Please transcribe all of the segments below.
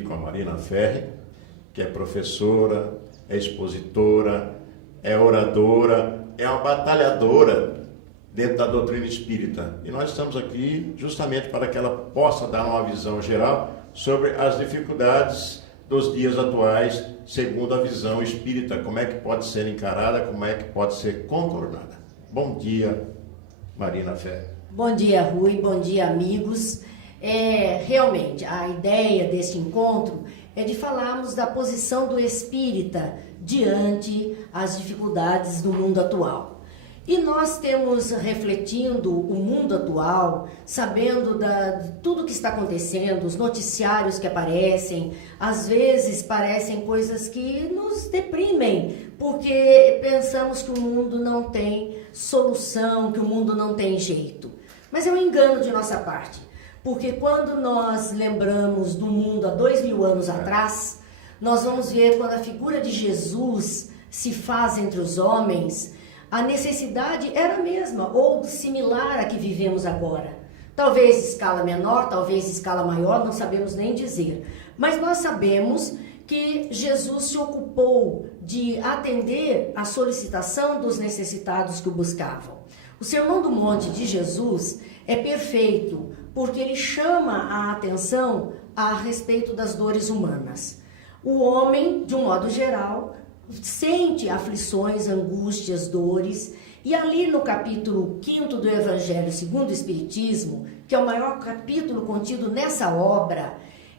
aqui com a Marina Ferri, que é professora, é expositora, é oradora, é uma batalhadora dentro da doutrina espírita. E nós estamos aqui justamente para que ela possa dar uma visão geral sobre as dificuldades dos dias atuais, segundo a visão espírita, como é que pode ser encarada, como é que pode ser contornada. Bom dia, Marina Ferri. Bom dia, Rui, bom dia, amigos. Realmente, a ideia deste encontro é de falarmos da posição do espírita diante as dificuldades do mundo atual. E nós temos refletindo o mundo atual, sabendo de tudo que está acontecendo, os noticiários que aparecem, às vezes parecem coisas que nos deprimem, porque pensamos que o mundo não tem solução, que o mundo não tem jeito. Mas é um engano de nossa parte, porque quando nós lembramos do mundo há 2000 anos atrás, nós vamos ver quando a figura de Jesus se faz entre os homens, a necessidade era a mesma, ou similar à que vivemos agora. Talvez escala menor, talvez escala maior, não sabemos nem dizer. Mas nós sabemos que Jesus se ocupou de atender a solicitação dos necessitados que o buscavam. O Sermão do Monte de Jesus é perfeito, porque ele chama a atenção a respeito das dores humanas. O homem, de um modo geral, sente aflições, angústias, dores, e ali no capítulo 5º do Evangelho segundo o Espiritismo, que é o maior capítulo contido nessa obra,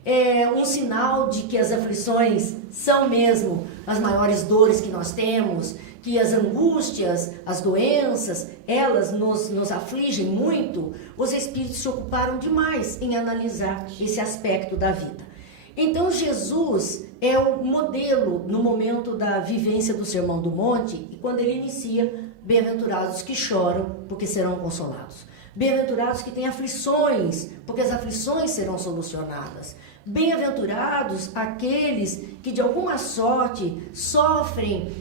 é um sinal de que as aflições são mesmo as maiores dores que nós temos, que as angústias, as doenças, elas nos afligem muito. Os Espíritos se ocuparam demais em analisar esse aspecto da vida. Então Jesus é o modelo no momento da vivência do Sermão do Monte, e quando ele inicia, bem-aventurados que choram, porque serão consolados. Bem-aventurados que têm aflições, porque as aflições serão solucionadas. Bem-aventurados aqueles que de alguma sorte sofrem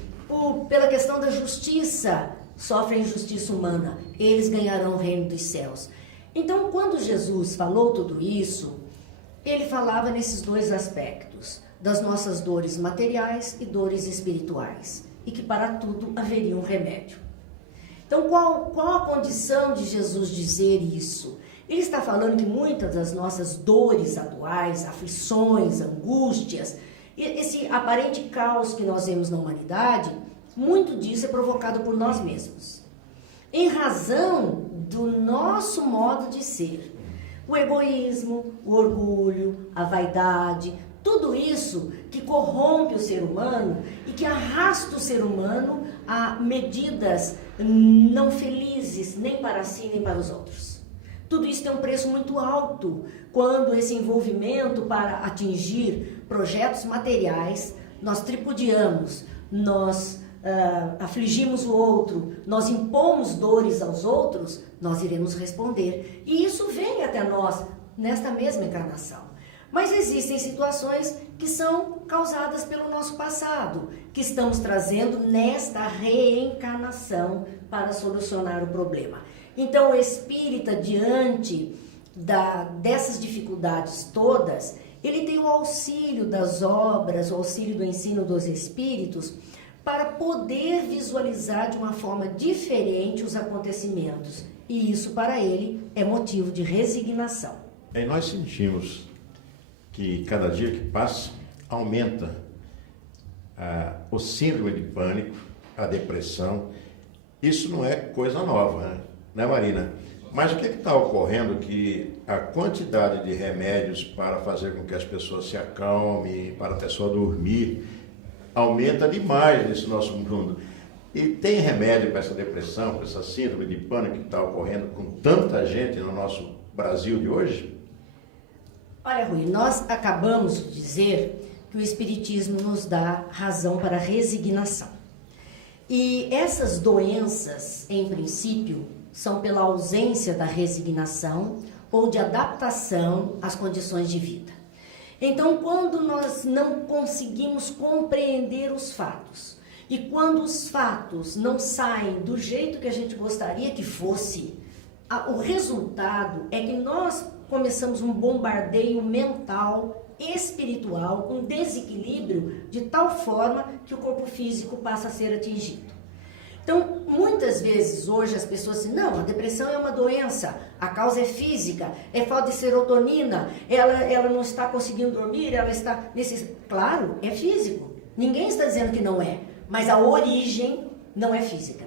pela questão da justiça, sofrem injustiça humana, eles ganharão o reino dos céus. Então, quando Jesus falou tudo isso, ele falava nesses dois aspectos, das nossas dores materiais e dores espirituais, e que para tudo haveria um remédio. Então, qual a condição de Jesus dizer isso? Ele está falando que muitas das nossas dores atuais, aflições, angústias, esse aparente caos que nós vemos na humanidade, muito disso é provocado por nós mesmos, em razão do nosso modo de ser. O egoísmo, o orgulho, a vaidade, tudo isso que corrompe o ser humano e que arrasta o ser humano a medidas não felizes, nem para si, nem para os outros. Tudo isso tem um preço muito alto quando esse envolvimento para atingir projetos materiais, nós tripudiamos, nós afligimos o outro, nós impomos dores aos outros, nós iremos responder. E isso vem até nós nesta mesma encarnação. Mas existem situações que são causadas pelo nosso passado, que estamos trazendo nesta reencarnação para solucionar o problema. Então o espírita, diante dessas dificuldades todas, ele tem o auxílio das obras, o auxílio do ensino dos espíritos, para poder visualizar de uma forma diferente os acontecimentos. E isso, para ele, é motivo de resignação. E nós sentimos que cada dia que passa, aumenta o síndrome de pânico, a depressão. Isso não é coisa nova, né, Marina? Mas o que está ocorrendo que a quantidade de remédios para fazer com que as pessoas se acalmem, para a pessoa dormir, aumenta demais nesse nosso mundo. E tem remédio para essa depressão, para essa síndrome de pânico que está ocorrendo com tanta gente no nosso Brasil de hoje? Olha, Rui, nós acabamos de dizer que o Espiritismo nos dá razão para a resignação. E essas doenças, em princípio, são pela ausência da resignação ou de adaptação às condições de vida. Então, quando nós não conseguimos compreender os fatos, e quando os fatos não saem do jeito que a gente gostaria que fosse, o resultado é que nós começamos um bombardeio mental espiritual, um desequilíbrio de tal forma que o corpo físico passa a ser atingido. Então, muitas vezes hoje as pessoas dizem, não, a depressão é uma doença, a causa é física, é falta de serotonina, ela não está conseguindo dormir, ela está nesse... Claro, é físico, ninguém está dizendo que não é, mas a origem não é física.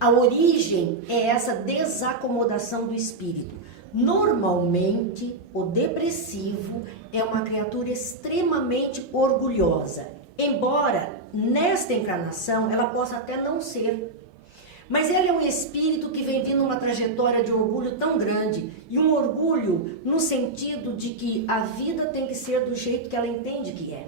A origem é essa desacomodação do espírito. Normalmente, o depressivo é uma criatura extremamente orgulhosa, embora nesta encarnação ela possa até não ser. Mas ela é um espírito que vem vindo uma trajetória de orgulho tão grande, e um orgulho no sentido de que a vida tem que ser do jeito que ela entende que é.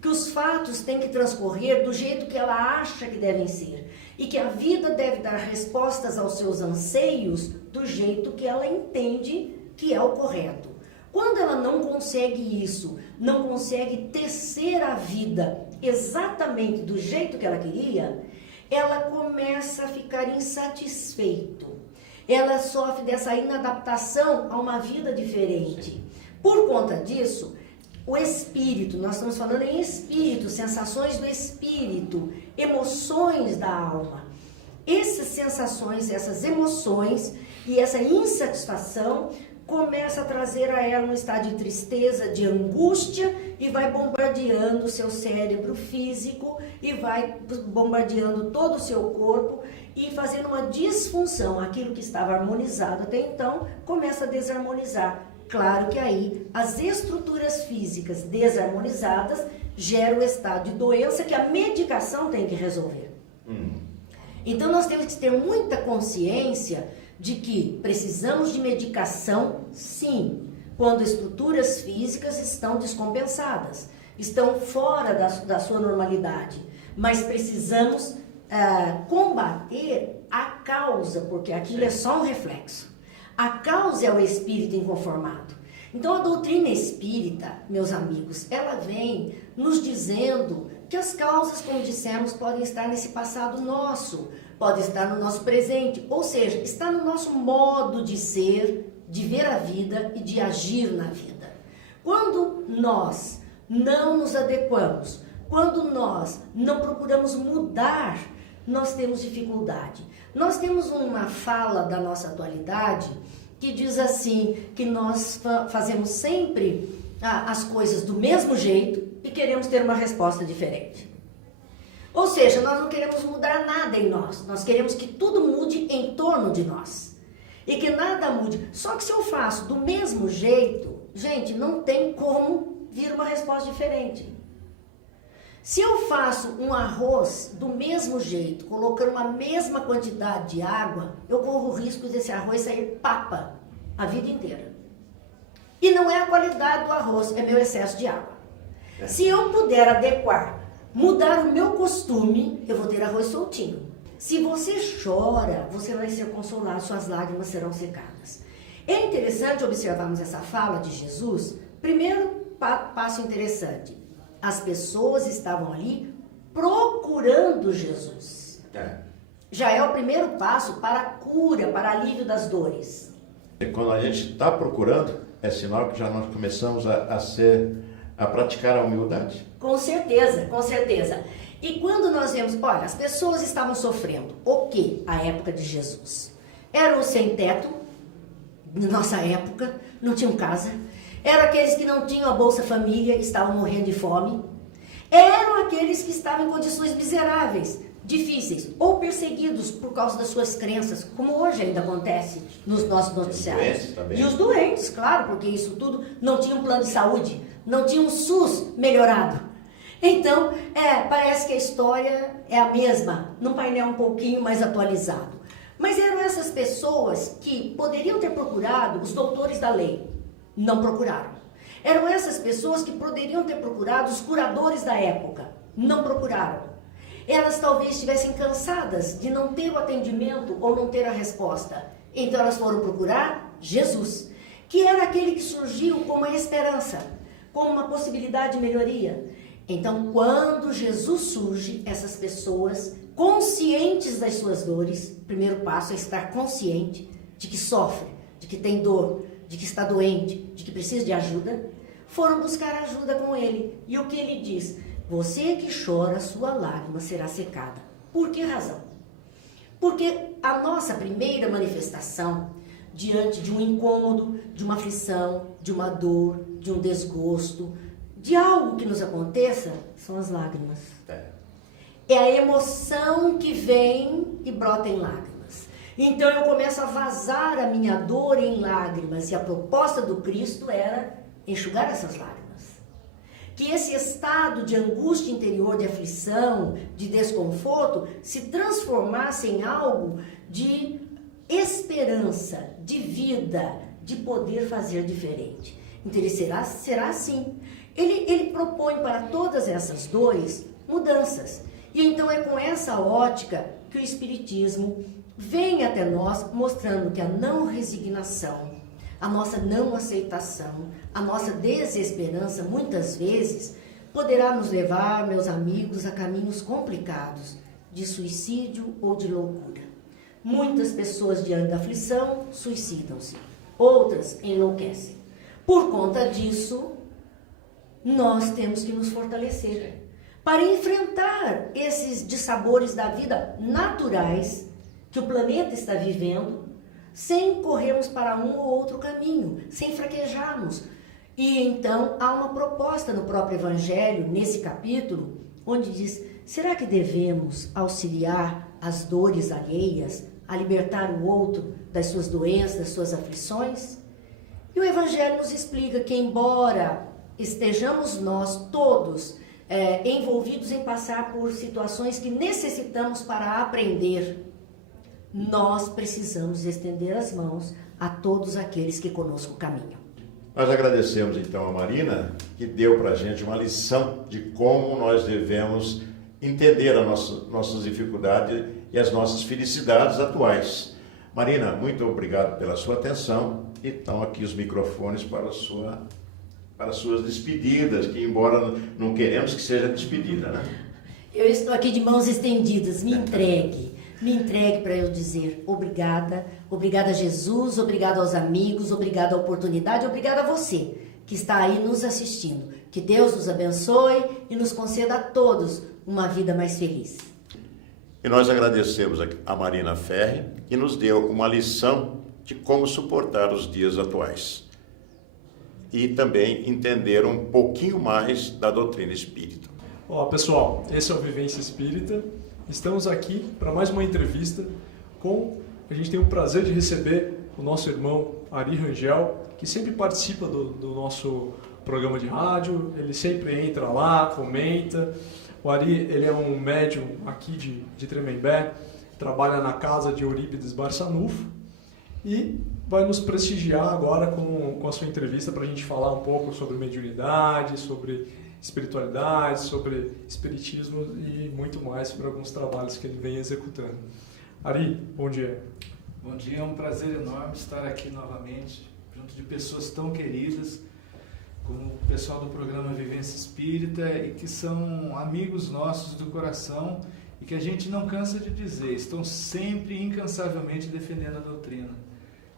Que os fatos têm que transcorrer do jeito que ela acha que devem ser. E que a vida deve dar respostas aos seus anseios do jeito que ela entende que é o correto. Quando ela não consegue isso, não consegue tecer a vida exatamente do jeito que ela queria, ela começa a ficar insatisfeito. Ela sofre dessa inadaptação a uma vida diferente. Por conta disso, o espírito, nós estamos falando em espírito, sensações do espírito, emoções da alma. Essas sensações, essas emoções e essa insatisfação começa a trazer a ela um estado de tristeza, de angústia, e vai bombardeando o seu cérebro físico e vai bombardeando todo o seu corpo e fazendo uma disfunção. Aquilo que estava harmonizado até então começa a desarmonizar. Claro que aí as estruturas físicas desarmonizadas geram o estado de doença que a medicação tem que resolver. Então nós temos que ter muita consciência de que precisamos de medicação, sim, quando estruturas físicas estão descompensadas, estão fora da sua normalidade. Mas precisamos combater a causa, porque aquilo é só um reflexo. A causa é o espírito inconformado. Então a doutrina espírita, meus amigos, ela vem nos dizendo que as causas, como dissemos, podem estar nesse passado nosso, pode estar no nosso presente, ou seja, está no nosso modo de ser, de ver a vida e de agir na vida. Quando nós não nos adequamos, quando nós não procuramos mudar, nós temos dificuldade. Nós temos uma fala da nossa atualidade que diz assim, que nós fazemos sempre as coisas do mesmo jeito e queremos ter uma resposta diferente. Ou seja, nós não queremos mudar nada em nós, nós queremos que tudo mude em torno de nós. E que nada mude. Só que se eu faço do mesmo jeito, gente, não tem como vir uma resposta diferente. Se eu faço um arroz do mesmo jeito, colocando a mesma quantidade de água, eu corro o risco desse arroz sair papa a vida inteira. E não é a qualidade do arroz, é meu excesso de água. Se eu puder adequar, mudar o meu costume, eu vou ter arroz soltinho. Se você chora, você vai ser consolado, suas lágrimas serão secadas. É interessante observarmos essa fala de Jesus. Primeiro passo interessante. As pessoas estavam ali procurando Jesus. Já é o primeiro passo para a cura, para alívio das dores. E quando a gente está procurando, é sinal que já nós começamos a praticar a humildade. Com certeza, com certeza. E quando nós vemos, olha, as pessoas estavam sofrendo. O que? A época de Jesus. Eram os sem teto, na nossa época, não tinham casa. Eram aqueles que não tinham a Bolsa Família, estavam morrendo de fome. Eram aqueles que estavam em condições miseráveis, difíceis, ou perseguidos por causa das suas crenças, como hoje ainda acontece nos nossos noticiários. E os doentes, claro, porque isso tudo não tinha um plano de saúde, não tinha um SUS melhorado. Então, parece que a história é a mesma, num painel um pouquinho mais atualizado. Mas eram essas pessoas que poderiam ter procurado os doutores da lei, não procuraram. Eram essas pessoas que poderiam ter procurado os curadores da época, não procuraram. Elas talvez estivessem cansadas de não ter o atendimento ou não ter a resposta. Então elas foram procurar Jesus, que era aquele que surgiu como uma esperança, como uma possibilidade de melhoria. Então, quando Jesus surge, essas pessoas conscientes das suas dores, o primeiro passo é estar consciente de que sofre, de que tem dor, de que está doente, de que precisa de ajuda. foram buscar ajuda com ele. E o que ele diz? Você que chora, sua lágrima será secada. Por que razão? Porque a nossa primeira manifestação diante de um incômodo, de uma aflição, de uma dor, de um desgosto, de algo que nos aconteça, são as lágrimas. É a emoção que vem e brota em lágrimas. Então eu começo a vazar a minha dor em lágrimas, e a proposta do Cristo era enxugar essas lágrimas. Que esse estado de angústia interior, de aflição, de desconforto, se transformasse em algo de esperança, de vida, de poder fazer diferente. Então ele será assim. Ele propõe para todas essas dores mudanças. E então é com essa ótica que o Espiritismo vem até nós mostrando que a não resignação, a nossa não aceitação, a nossa desesperança, muitas vezes, poderá nos levar, meus amigos, a caminhos complicados de suicídio ou de loucura. Muitas pessoas, diante da aflição, suicidam-se. Outras enlouquecem. Por conta disso, nós temos que nos fortalecer para enfrentar esses dissabores da vida naturais que o planeta está vivendo, sem corrermos para um ou outro caminho, sem fraquejarmos. E então há uma proposta no próprio Evangelho, nesse capítulo, onde diz: será que devemos auxiliar as dores alheias, a libertar o outro das suas doenças, das suas aflições? E o Evangelho nos explica que, embora estejamos nós todos envolvidos em passar por situações que necessitamos para aprender, nós precisamos estender as mãos a todos aqueles que conosco caminham. Nós agradecemos então a Marina, que deu para a gente uma lição de como nós devemos entender as nossas dificuldades e as nossas felicidades atuais. Marina, muito obrigado pela sua atenção, e estão aqui os microfones para as suas despedidas, que embora não queremos que seja despedida, né? Eu estou aqui de mãos estendidas, me entregue para eu dizer obrigada, obrigada a Jesus, obrigada aos amigos, obrigada à oportunidade, obrigada a você que está aí nos assistindo. Que Deus nos abençoe e nos conceda a todos uma vida mais feliz. E nós agradecemos a Marina Ferri, que nos deu uma lição de como suportar os dias atuais. E também entender um pouquinho mais da doutrina espírita. Olá pessoal, esse é o Vivência Espírita. Estamos aqui para mais uma entrevista a gente tem o prazer de receber o nosso irmão Ari Rangel, que sempre participa do nosso programa de rádio, ele sempre entra lá, comenta. O Ari, ele é um médium aqui de Tremembé, trabalha na casa de Eurípides Barçanufo e vai nos prestigiar agora com a sua entrevista para a gente falar um pouco sobre mediunidade, sobre espiritualidade, sobre espiritismo e muito mais sobre alguns trabalhos que ele vem executando. Ari, bom dia. Bom dia, é um prazer enorme estar aqui novamente, junto de pessoas tão queridas, como o pessoal do programa Vivência Espírita, e que são amigos nossos do coração e que a gente não cansa de dizer, estão sempre incansavelmente defendendo a doutrina,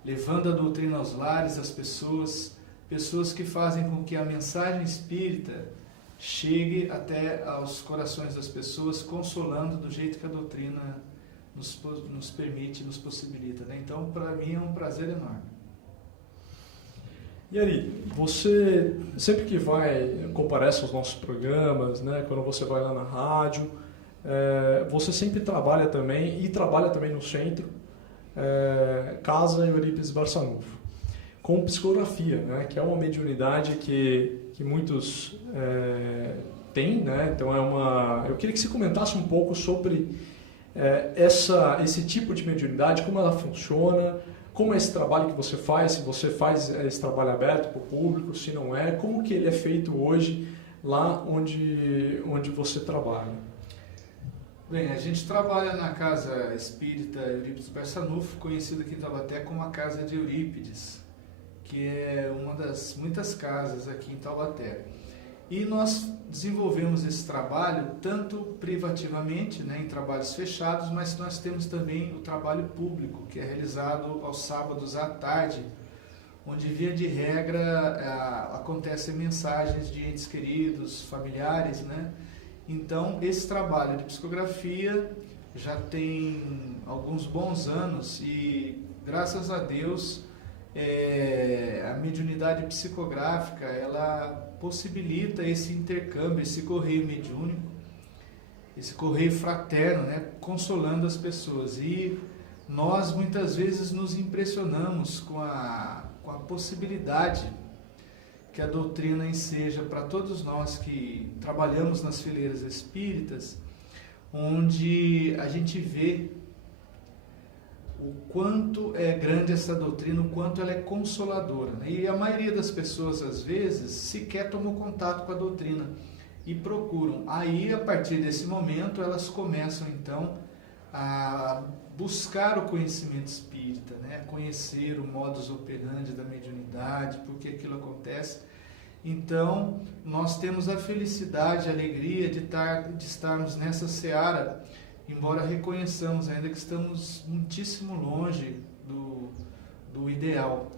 levando a doutrina aos lares, às pessoas que fazem com que a mensagem espírita chegue até aos corações das pessoas, consolando do jeito que a doutrina nos permite, nos possibilita, né? Então, para mim é um prazer enorme. E Ari, você sempre que comparece aos nossos programas, né, quando você vai lá na rádio, você sempre trabalha também no centro, Casa Eurípides Barçanufo, com psicografia, né, que é uma mediunidade que muitos têm, né? Então eu queria que você comentasse um pouco sobre esse tipo de mediunidade, como ela funciona, como é esse trabalho que você faz, se você faz esse trabalho aberto para o público, se não é, como que ele é feito hoje lá onde você trabalha. Bem, a gente trabalha na Casa Espírita Eurípides Barçanufo, conhecida aqui em Taubaté como a Casa de Eurípides, que é uma das muitas casas aqui em Taubaté. E nós desenvolvemos esse trabalho tanto privativamente, né, em trabalhos fechados, mas nós temos também o trabalho público, que é realizado aos sábados à tarde, onde via de regra acontecem mensagens de entes queridos, familiares, né? Então, esse trabalho de psicografia já tem alguns bons anos e, graças a Deus, a mediunidade psicográfica, ela possibilita esse intercâmbio, esse correio mediúnico, esse correio fraterno, né, consolando as pessoas. E nós muitas vezes nos impressionamos com a possibilidade que a doutrina enseja para todos nós que trabalhamos nas fileiras espíritas, onde a gente vê o quanto é grande essa doutrina, o quanto ela é consoladora, né? E a maioria das pessoas, às vezes, sequer tomam contato com a doutrina e procuram. Aí, a partir desse momento, elas começam, então, a buscar o conhecimento espírita, né? Conhecer o modus operandi da mediunidade, por que aquilo acontece. Então, nós temos a felicidade, a alegria de estarmos nessa seara, embora reconheçamos ainda que estamos muitíssimo longe do ideal.